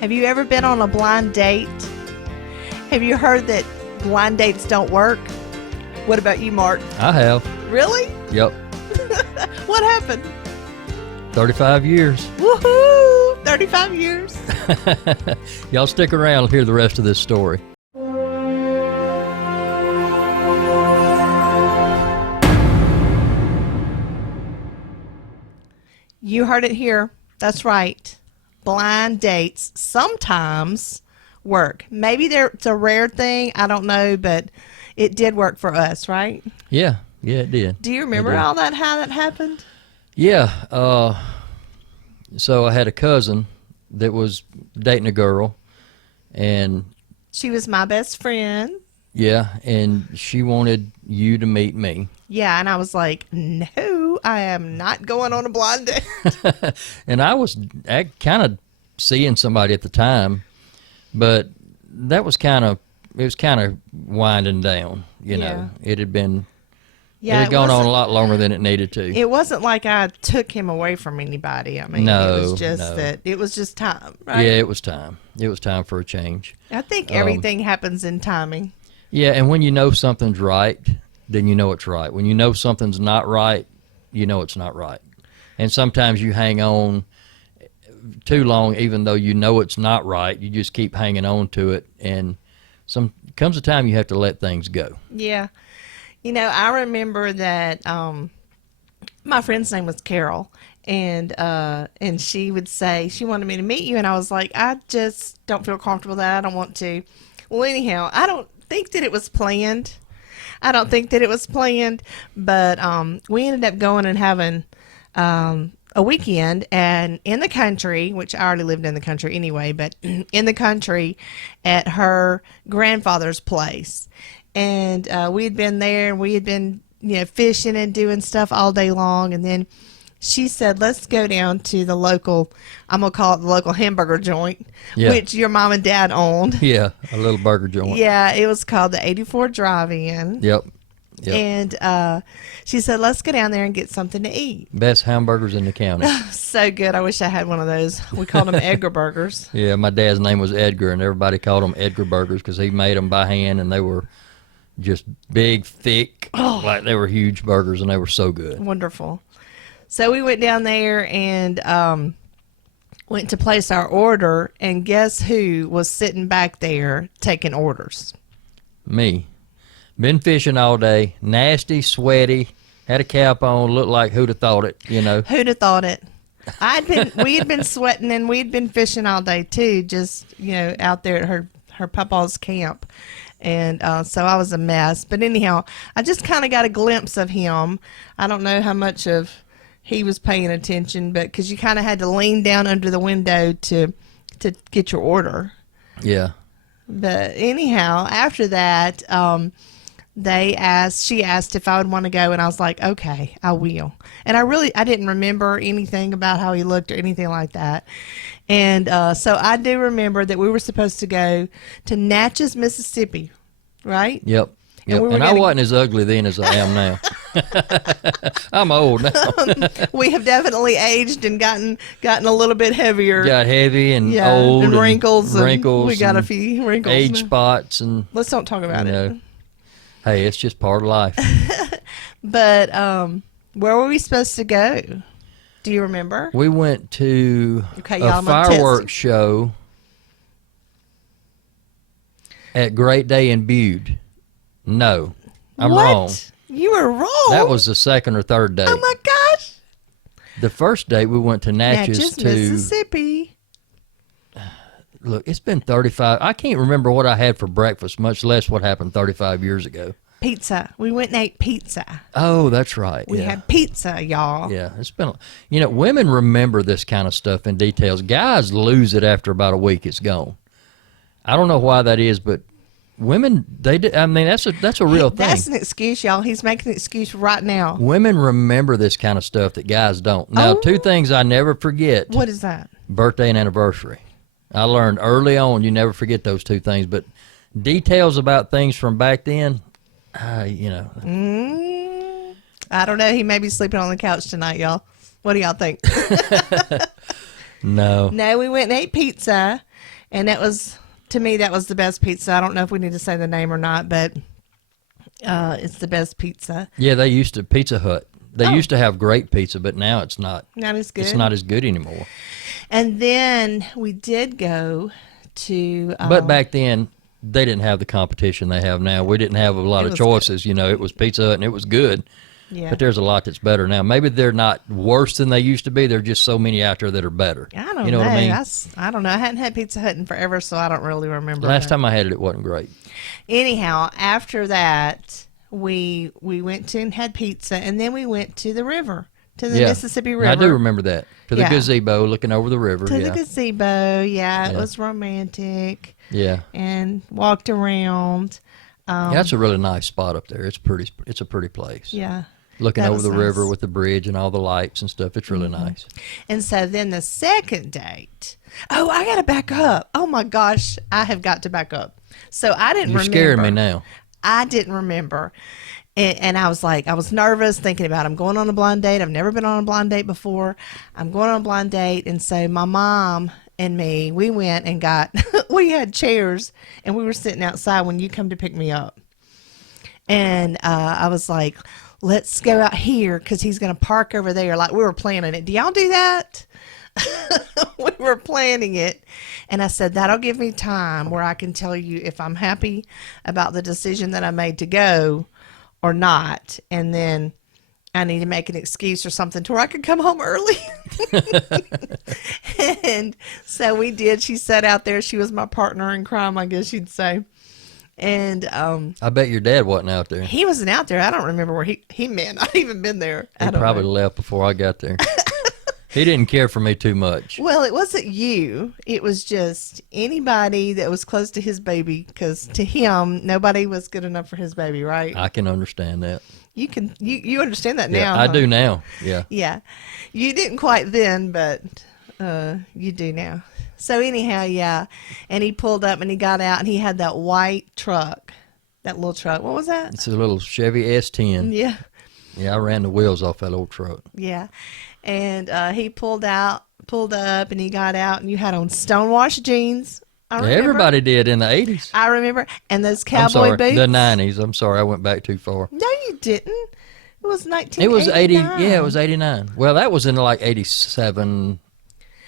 Have you ever been on a blind date? Have you heard that blind dates don't work? What about you, Mark? I have. Really? Yep. What happened? 35 years. Woohoo! 35 years. Y'all stick around and hear the rest of this story. You heard it here. That's right. Blind dates sometimes work. Maybe it's a rare thing. I don't know, but it did work for us, right? Yeah, it did. Do you remember how that happened? Yeah. So I had a cousin that was dating a girl, and she was my best friend. Yeah, and she wanted you to meet me. Yeah, and I was like, no, I am not going on a blind date. And I was kind of seeing somebody at the time, but it was kind of winding down, you know. It had gone on a lot longer than it needed to. It wasn't like I took him away from anybody. I mean, it was just that it was just time, right? Yeah, it was time. It was time for a change. I think everything happens in timing. Yeah, and when you know something's right, then you know it's right. When you know something's not right, you know it's not right. And sometimes you hang on too long, even though you know it's not right. You just keep hanging on to it, and comes a time you have to let things go. Yeah. You know, I remember that my friend's name was Carol, and she would say she wanted me to meet you, and I was like, I just don't feel comfortable with that. I don't want to. Well, anyhow, I don't think that it was planned. But we ended up going and having a weekend and in the country, which I already lived in the country anyway, but in the country at her grandfather's place. And we had been there. We had been, fishing and doing stuff all day long. And then she said, let's go down to the local, I'm going to call it the local hamburger joint, which your mom and dad owned. Yeah, a little burger joint. Yeah, it was called the 84 Drive-In. Yep. And she said, let's go down there and get something to eat. Best hamburgers in the county. So good. I wish I had one of those. We called them Edgar burgers. Yeah, my dad's name was Edgar, and everybody called them Edgar burgers because he made them by hand, and they were just big, thick, like they were huge burgers, and they were so good. Wonderful. So we went down there and went to place our order, and guess who was sitting back there taking orders? Me. Been fishing all day, nasty, sweaty, had a cap on, looked like who'd have thought it, Who'd have thought it? We had been sweating, and we'd been fishing all day too, just, out there at her papa's camp. And so I was a mess. But anyhow, I just kind of got a glimpse of him. I don't know how much of he was paying attention, but because you kind of had to lean down under the window to get your order. Yeah. But anyhow, after that, she asked if I would want to go, and I was like, okay, I will. And I didn't remember anything about how he looked or anything like that. And so I do remember that we were supposed to go to Natchez, Mississippi, right? Yep. And I wasn't as ugly then as I am now. I'm old now. We have definitely aged and gotten a little bit heavier. Got heavy and old and wrinkles. And we got a few wrinkles. Age spots and. Let's don't talk about it. Hey, it's just part of life. But where were we supposed to go? Do you remember? We went to a fireworks show at Great Day in Bude. No, I'm wrong. You were wrong. That was the second or third date. Oh my gosh! The first date we went to Natchez, Mississippi. Look, it's been 35. I can't remember what I had for breakfast, much less what happened 35 years ago. Pizza. We went and ate pizza. Oh, that's right. We had pizza, y'all. Yeah, it's been. Women remember this kind of stuff in details. Guys lose it after about a week. It's gone. I don't know why that is, but. Women, that's a real thing. That's an excuse, y'all. He's making an excuse right now. Women remember this kind of stuff that guys don't. Now, two things I never forget. What is that? Birthday and anniversary. I learned early on you never forget those two things, but details about things from back then, I don't know. He may be sleeping on the couch tonight, y'all. What do y'all think? No. No, we went and ate pizza. And that was, to me, that was the best pizza. I don't know if we need to say the name or not, but it's the best pizza. Yeah, they used to Pizza Hut. They Oh. used to have great pizza, but now it's not. Not as good. It's not as good anymore. And then we did go to. But back then, they didn't have the competition they have now. We didn't have a lot It of was choices. You know, it was Pizza Hut and it was good. Yeah. But there's a lot that's better now. Maybe they're not worse than they used to be. There's just so many out there that are better. I don't You know what I mean? I don't know. I hadn't had Pizza Hut in forever, so I don't really remember. Last but- time I had it, it wasn't great. Anyhow, after that, we went to and had pizza, and then we went to the river, to the Yeah. Mississippi River. I do remember that. To the Yeah. gazebo looking over the river. To Yeah. the gazebo. Yeah, it Yeah. was romantic, Yeah. and walked around. Yeah, that's a really nice spot up there. It's pretty. It's a pretty place. Yeah. Looking That over was the nice. Mm-hmm. river with the bridge and all the lights and stuff. It's really nice. And so then the second date. Oh, I got to back up. Oh my gosh, I have got to back up. So I didn't You're remember. scaring me now. I didn't remember. And I was like, I was nervous thinking about I'm going on a blind date. I've never been on a blind date before. I'm going on a blind date. And so my mom and me, we went and got, we had chairs and we were sitting outside when you come to pick me up. And I was like, let's go out here because he's going to park over there. Like we were planning it. Do y'all do that? We were planning it. And I said, that'll give me time where I can tell you if I'm happy about the decision that I made to go or not. And then I need to make an excuse or something to where I could come home early. And so we did. She sat out there. She was my partner in crime, I guess you'd say. And I bet your dad wasn't out there. he wasn't out there. I don't remember where he may not even been there. He I don't probably know. left before I got there. He didn't care for me too much. Well, it wasn't you. It was just anybody that was close to his baby, because to him, nobody was good enough for his baby, right? I can understand that. You understand that Yeah, now. I huh? do now. Yeah. Yeah. You didn't quite then, but you do now. So anyhow, yeah. And he pulled up and he got out and he had that white truck, that little truck. What was that? It's a little Chevy S10. Yeah. Yeah, I ran the wheels off that old truck. Yeah. And he pulled up and he got out and you had on stonewashed jeans. I remember. Everybody did in the 80s. I remember. And those I'm cowboy sorry, boots. the 90s. I'm sorry, I went back too far. No, you didn't. It was 1989. It was 80. Yeah, it was 89. Well, that was in like 87,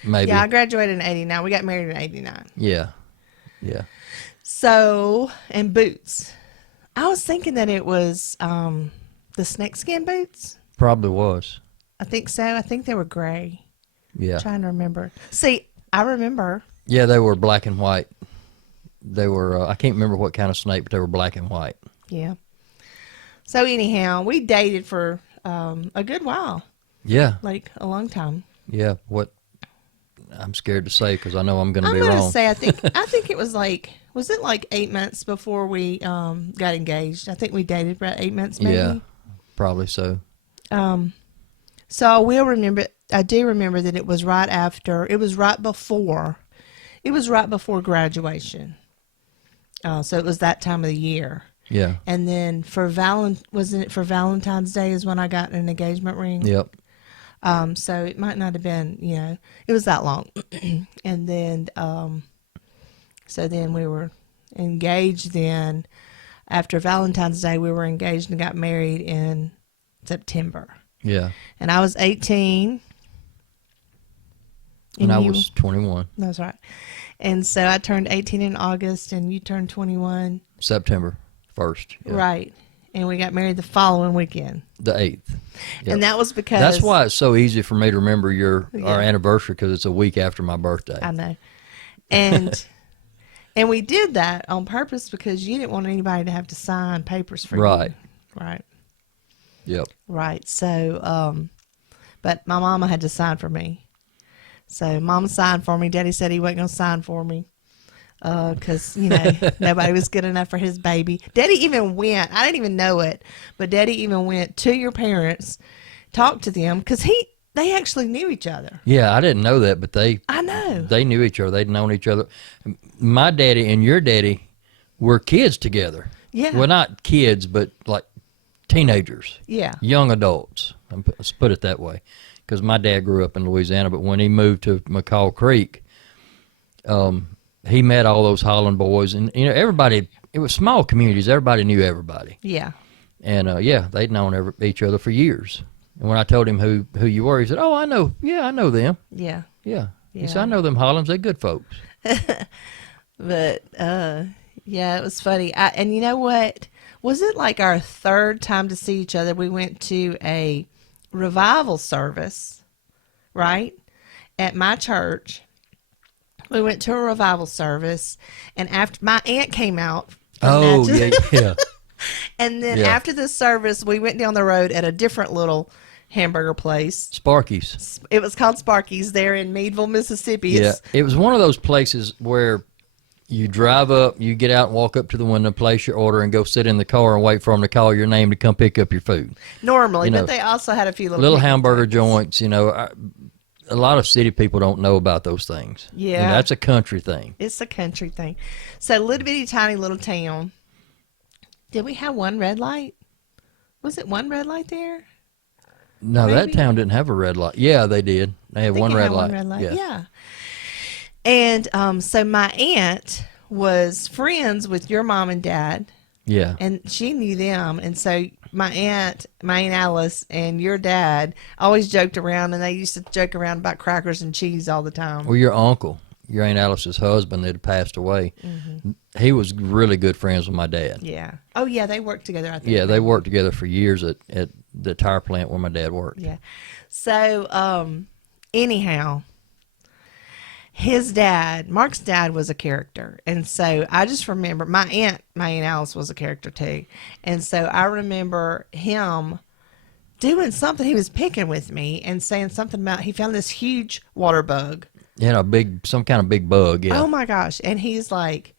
maybe. Yeah, I graduated in 89. We got married in 89. Yeah. Yeah. So, and boots. I was thinking that it was the snakeskin boots. Probably was. I think so. I think they were gray. Yeah. Trying to remember. See, I remember. Yeah, they were black and white. They were, I can't remember what kind of snake, but they were black and white. Yeah. So anyhow, we dated for a good while, Yeah. like a long time. Yeah. What I'm scared to say because I know I'm going to I'm be gonna wrong. say I think it was like, was it like 8 months before we got engaged? I think we dated for about 8 months maybe. Yeah. Probably so. So I will remember. I do remember that it was right after. It was right before. It was right before graduation. So it was that time of the year. Yeah. And then wasn't it for Valentine's Day is when I got an engagement ring. Yep. So it might not have been, it was that long. And then, so then we were engaged then. After Valentine's Day, we were engaged and got married in September. Yeah. And I was 18. And I you- was 21. That's right. And so I turned 18 in August and you turned 21. September 1st. Yeah. Right. And we got married the following weekend. The 8th. Yep. And that was because. That's why it's so easy for me to remember Yeah. our anniversary because it's a week after my birthday. I know. And and we did that on purpose because you didn't want anybody to have to sign papers for Right. you. Right. Yep. Right. So, but my mama had to sign for me. So mama signed for me. Daddy said he wasn't going to sign for me. Because, nobody was good enough for his baby. Daddy even went, I didn't even know it, but Daddy even went to your parents, talked to them, because they actually knew each other. Yeah, I didn't know that, but I know. they knew each other. They'd known each other. My daddy and your daddy were kids together. Yeah. Well, not kids, but like teenagers, Yeah. young adults. Let's put it that way. Because my dad grew up in Louisiana, but when he moved to McCall Creek, he met all those Holland boys, and everybody. It was small communities. Everybody knew everybody, Yeah. and they'd known each other for years. And when I told him who you were, he said, "Oh, I know. Yeah, I know them. Yeah. Yeah." He said, "I Yeah. know them Hollands. They're good folks." But yeah, it was funny. And you know what? Was it like our third time to see each other? We went to a revival service, right? At my church. We went to a revival service, and after my aunt came out from Oh, that, yeah. and then Yeah. after the service, we went down the road at a different little hamburger place. Sparky's. It was called Sparky's there in Meadville, Mississippi. Yeah, It's, it was one of those places where you drive up, you get out and walk up to the window, place your order, and go sit in the car and wait for them to call your name to come pick up your food. normally, You know, but they also had a few little Little picnic hamburger tables. joints, a lot of city people don't know about those things. Yeah. That's a country thing. It's a country thing. So little bitty tiny little town. Did we have one red light? Was it one red light there? No, that Maybe. town didn't have a red light. Yeah, they did. They had I think one it red had light. one red light. Yeah. And so my aunt was friends with your mom and dad, Yeah. and she knew them. And so my aunt Alice, and your dad always joked around, and they used to joke around about crackers and cheese all the time. Well, your uncle, your Aunt Alice's husband that had passed away, he was really good friends with my dad. Yeah. Oh, yeah. They worked together, I think. Yeah, they worked together for years at the tire plant where my dad worked. Yeah. So, anyhow, his dad, Mark's dad, was a character. And so I just remember my Aunt Alice was a character too. And so I remember him doing something. He was picking with me and saying something about he found this huge water bug. He had some kind of big bug, yeah. Oh my gosh. And he's like,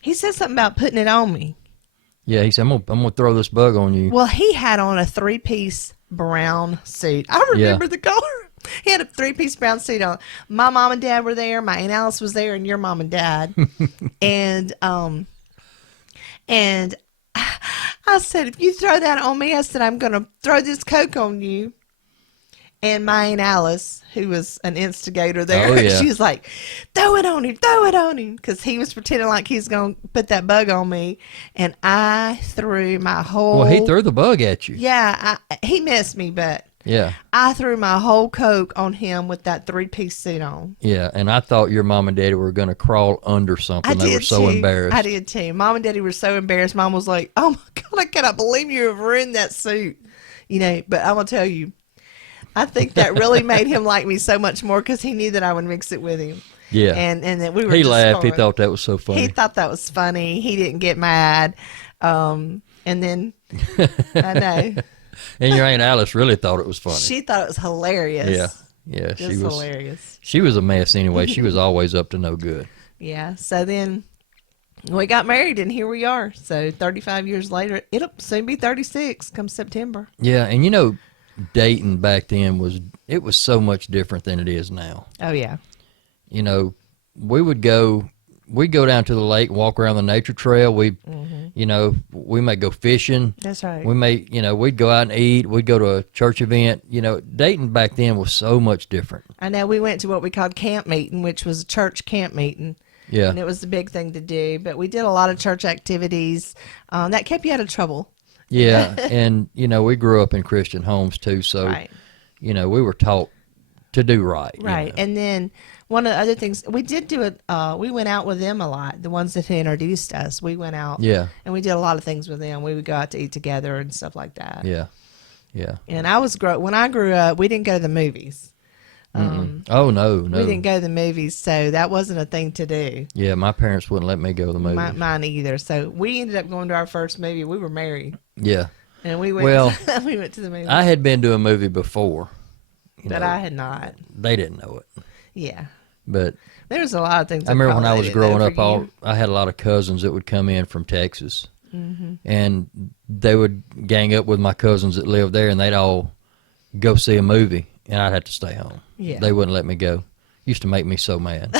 he said something about putting it on me. Yeah, he said, I'm gonna throw this bug on you. Well, he had on a 3-piece brown suit. I remember the color. He had a 3-piece brown suit on. My mom and dad were there. My Aunt Alice was there, and your mom and dad. and I said, if you throw that on me, I said, I'm gonna throw this Coke on you. And my Aunt Alice, who was an instigator there, Oh, yeah. she was like, throw it on him, because he was pretending like he's going to put that bug on me. And I threw my whole... Well, he threw the bug at you. Yeah, he missed me, but Yeah. I threw my whole Coke on him with that 3-piece suit on. Yeah, and I thought your mom and daddy were going to crawl under something. They were so embarrassed. I did too. Mom and Daddy were so embarrassed. Mom was like, oh my God, I cannot believe you have ruined that suit. But I'm going to tell you, I think that really made him like me so much more because he knew that I would mix it with him. Yeah. And that we were He just laughed. He fun. thought that was so funny. He thought that was funny. He didn't get mad. And then, I know. And your Aunt Alice really thought it was funny. She thought it was hilarious. Yeah. Yeah, Just she was hilarious. She was a mess anyway. She was always up to no good. Yeah. So then we got married, and here we are. So 35 years later, it'll soon be 36 come September. Yeah, and dating back then was so much different than it is now. Oh, yeah. We'd go down to the lake, walk around the nature trail. We may go fishing. That's right. We may, we'd go out and eat. We'd go to a church event. Dating back then was so much different. I know we went to what we called camp meeting, which was a church camp meeting. Yeah. And it was the big thing to do. But we did a lot of church activities that kept you out of trouble. Yeah, and we grew up in Christian homes too, so Right. we were taught to do right. Right. And then one of the other things, we did do it, we went out with them a lot, the ones that had introduced us. We went out Yeah. and we did a lot of things with them. We would go out to eat together and stuff like that. Yeah. Yeah. And when I grew up, we didn't go to the movies. Oh no. We didn't go to the movies, so that wasn't a thing to do. Yeah, my parents wouldn't let me go to the movies. Mine either. So we ended up going to our first movie. We were married. Yeah. And we went. Well, we went to the movie. I had been to a movie before. But I had not. They didn't know it. Yeah. But There was a lot of things. I remember when I probably was didn't know growing for up, you. I had a lot of cousins that would come in from Texas. And they would gang up with my cousins that lived there, and they'd all go see a movie, and I'd have to stay home. Yeah. They wouldn't let me go. Used to make me so mad.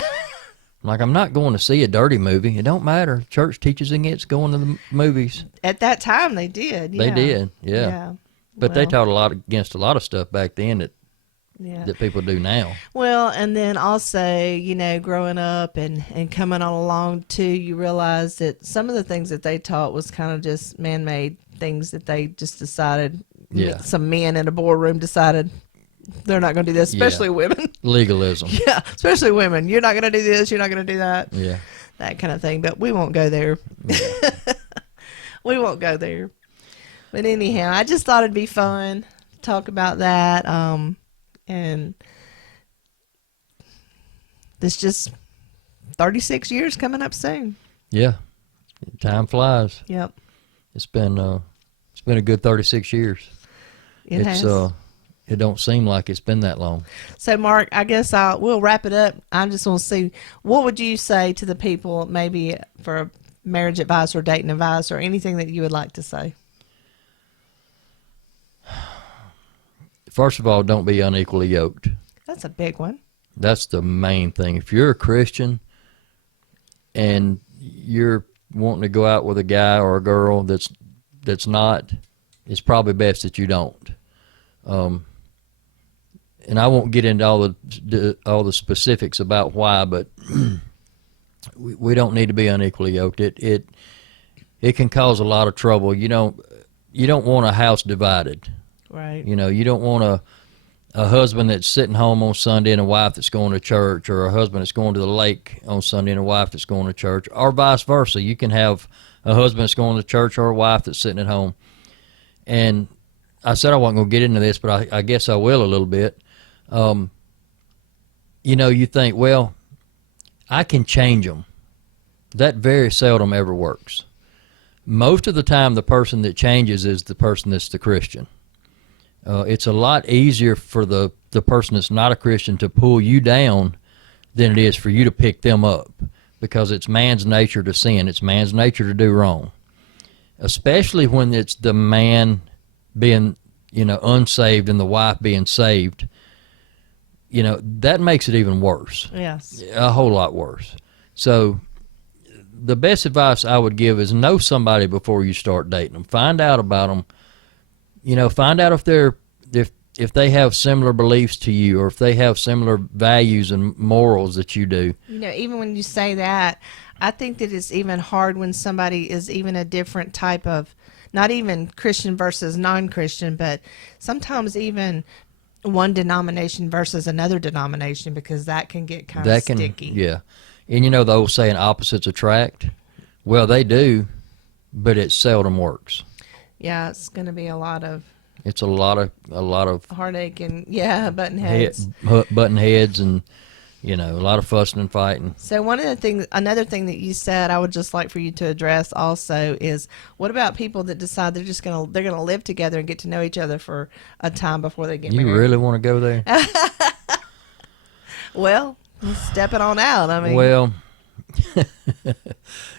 I'm not going to see a dirty movie. It don't matter. Church teaches against going to the movies. At that time, they did. They Yeah. did, yeah. But they Well, taught against a lot of stuff back then that Yeah. that people do now. Well, and then also, growing up and coming on along too, you realize that some of the things that they taught was kind of just man-made things that they just decided. Yeah. Some men in a boardroom decided they're not going to do this, Yeah. especially women. Legalism. Yeah, especially women. You're not going to do this. You're not going to do that. Yeah. That kind of thing. But we won't go there. Yeah. We won't go there. But anyhow, I just thought it'd be fun to talk about that. And this just 36 years coming up soon. Yeah. Time flies. Yep. It's been a good 36 years. It has. It don't seem like it's been that long. So, Mark, I guess we'll wrap it up. I just want to see, what would you say to the people, maybe for marriage advice or dating advice or anything that you would like to say? First of all, don't be unequally yoked. That's a big one. That's the main thing. If you're a Christian and you're wanting to go out with a guy or a girl that's not, it's probably best that you don't. And I won't get into all the specifics about why, but we don't need to be unequally yoked. It can cause a lot of trouble. You don't want a house divided. Right. You don't want a husband that's sitting home on Sunday and a wife that's going to church, or a husband that's going to the lake on Sunday and a wife that's going to church, or vice versa. You can have a husband that's going to church or a wife that's sitting at home. And I said I wasn't going to get into this, but I guess I will a little bit. You think, well, I can change them. That very seldom ever works. Most of the time, the person that changes is the person that's the Christian. It's a lot easier for the person that's not a Christian to pull you down than it is for you to pick them up, because it's man's nature to sin. It's man's nature to do wrong, especially when it's the man being, unsaved and the wife being saved. That makes it even worse. Yes. A whole lot worse. So the best advice I would give is know somebody before you start dating them. Find out about them. Find out if they have similar beliefs to you, or if they have similar values and morals that you do. Even when you say that, I think that it's even hard when somebody is even a different type of, not even Christian versus non-Christian, but sometimes even one denomination versus another denomination, because that can get kind of sticky. Yeah. And the old saying, opposites attract? Well, they do, but it seldom works. Yeah, it's going to be a lot of... It's a lot of heartache and, button heads. Button heads and, a lot of fussing and fighting. So another thing that you said I would just like for you to address also is, what about people that decide they're going to live together and get to know each other for a time before they get married? You really want to go there? Well, step it on out. I mean, well,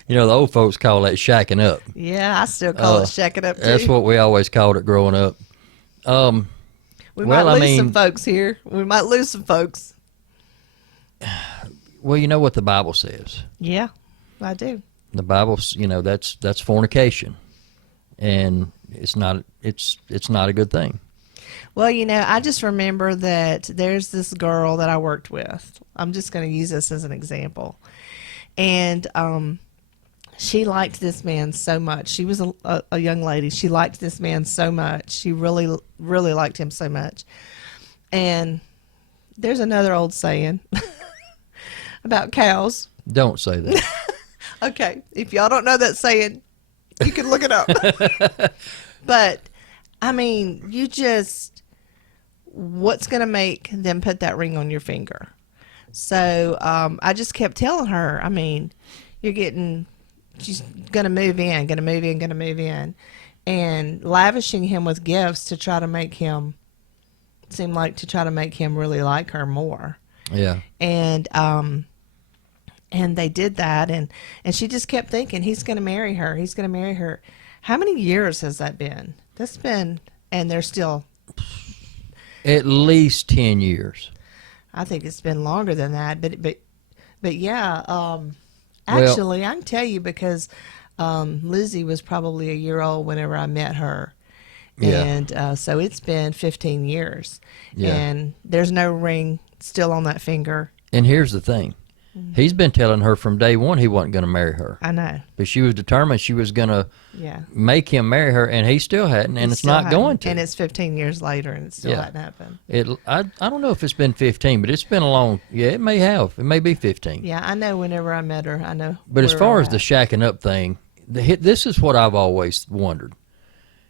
the old folks call that shacking up. Yeah, I still call it shacking up too. That's what we always called it growing up. We might lose some folks here. We might lose some folks. Well, you know what the Bible says. Yeah, I do. The Bible, that's fornication, and it's not a good thing. Well, I just remember that there's this girl that I worked with. I'm just going to use this as an example. And she liked this man so much. She was a young lady. She liked this man so much. She really, really liked him so much. And there's another old saying about cows. Don't say that. Okay. If y'all don't know that saying, you can look it up. But, I mean, what's going to make them put that ring on your finger? So I just kept telling her, I mean, she's going to move in, and lavishing him with gifts to try to make him really like her more. Yeah. And they did that, and she just kept thinking, he's going to marry her. How many years has that been? And they're still... At least 10 years. I think it's been longer than that, but yeah. Actually, I can tell you because Lizzie was probably a year old whenever I met her, Yeah. And so it's been 15 years. Yeah. And there's no ring still on that finger. And here's the thing. He's been telling her from day one he wasn't going to marry her. I know. But she was determined she was going to Yeah. make him marry her, and he still hadn't, and It it's still not hadn't. going to. And it's 15 years later, and it still Yeah. hadn't happened. I don't know if it's been 15, but it's been a long, yeah, it may have. It may be 15. Yeah, I know whenever I met her, I know. But as where far we're as the at. shacking up thing, this is what I've always wondered.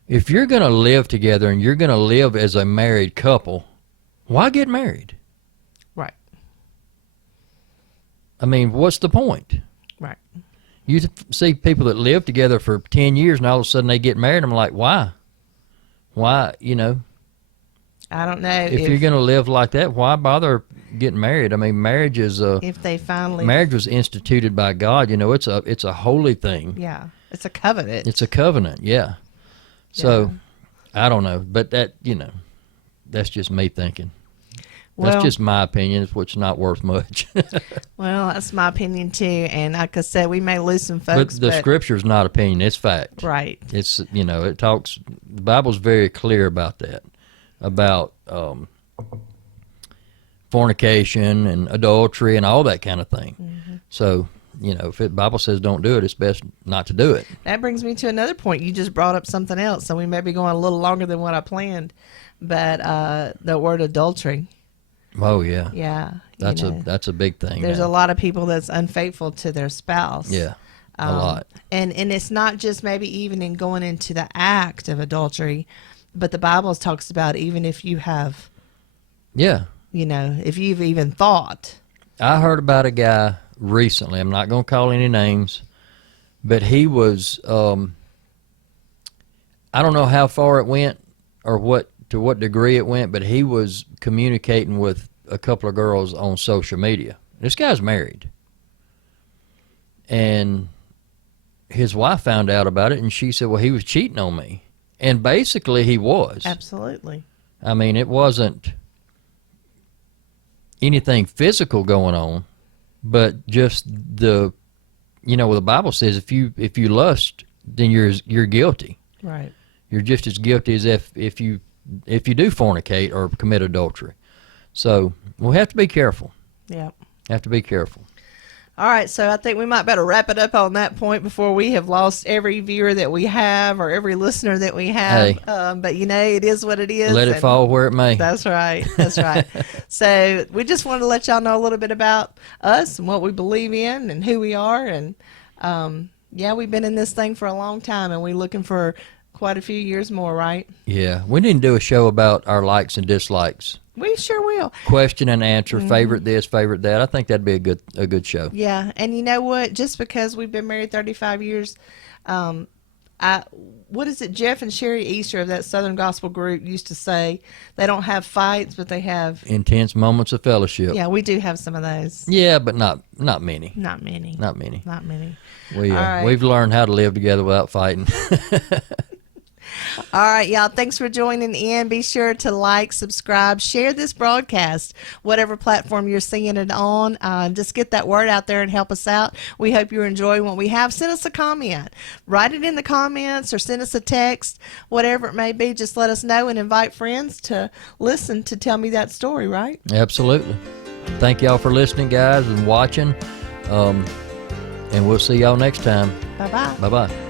If you're going to live together and you're going to live as a married couple, why get married? Right. I mean, what's the point? Right. You see people that live together for 10 years and all of a sudden they get married. I'm like, why? Why, I don't know if you're going to live like that, why bother getting married? I mean, marriage is if they finally. marriage was instituted by God. It's a holy thing. Yeah, it's a covenant. It's a covenant, yeah. So, I don't know, but that's just me thinking. That's Well- just my opinion, which is not worth much. Well, that's my opinion too. And like I said, we may lose some But folks. the scripture's not opinion; it's fact. Right. It's it talks. The Bible's very clear about that, about fornication and adultery and all that kind of thing. Mm-hmm. So if the Bible says don't do it, it's best not to do it. That brings me to another point. You just brought up something else, so we may be going a little longer than what I planned. But the word adultery. Oh yeah, Yeah. that's a big thing. There's now. a lot of people that's unfaithful to their spouse. Yeah, a lot. And it's not just maybe even in going into the act of adultery, but the Bible talks about even if you have, Yeah, if you've even thought. I heard about a guy recently. I'm not going to call any names, but he was. I don't know how far it went or to what degree it went, but he was communicating with a couple of girls on social media. This guy's married. And his wife found out about it, and she said, well, he was cheating on me. And basically he was. Absolutely. I mean, it wasn't anything physical going on, but just the Bible says if you lust, then you're guilty. Right. You're just as guilty as if you do fornicate or commit adultery. So we have to be careful. Yeah. Have to be careful. All right, so I think we might better wrap it up on that point before we have lost every viewer that we have or every listener that we have. Hey. But it is what it is. Let it and fall where it may. That's right. That's right. So we just wanted to let y'all know a little bit about us and what we believe in and who we are. And we've been in this thing for a long time, and we're looking for quite a few years more, right? Yeah, we need to do a show about our likes and dislikes. We sure will. Question and answer, favorite this, favorite that. I think that'd be a good show. Yeah, and you know what? Just because we've been married 35 years, what is it? Jeff and Sherry Easter of that Southern Gospel group used to say they don't have fights, but they have. Intense moments of fellowship. Yeah, we do have some of those. Yeah, but not many. Not many. Not many. Not many. We All right. we've learned how to live together without fighting. All right, y'all. Thanks for joining in. Be sure to like, subscribe, share this broadcast, whatever platform you're seeing it on. Just get that word out there and help us out. We hope you're enjoying what we have. Send us a comment. Write it in the comments or send us a text, whatever it may be. Just let us know and invite friends to listen to Tell Me That Story, right? Absolutely. Thank y'all for listening, guys, and watching. And we'll see y'all next time. Bye-bye. Bye-bye.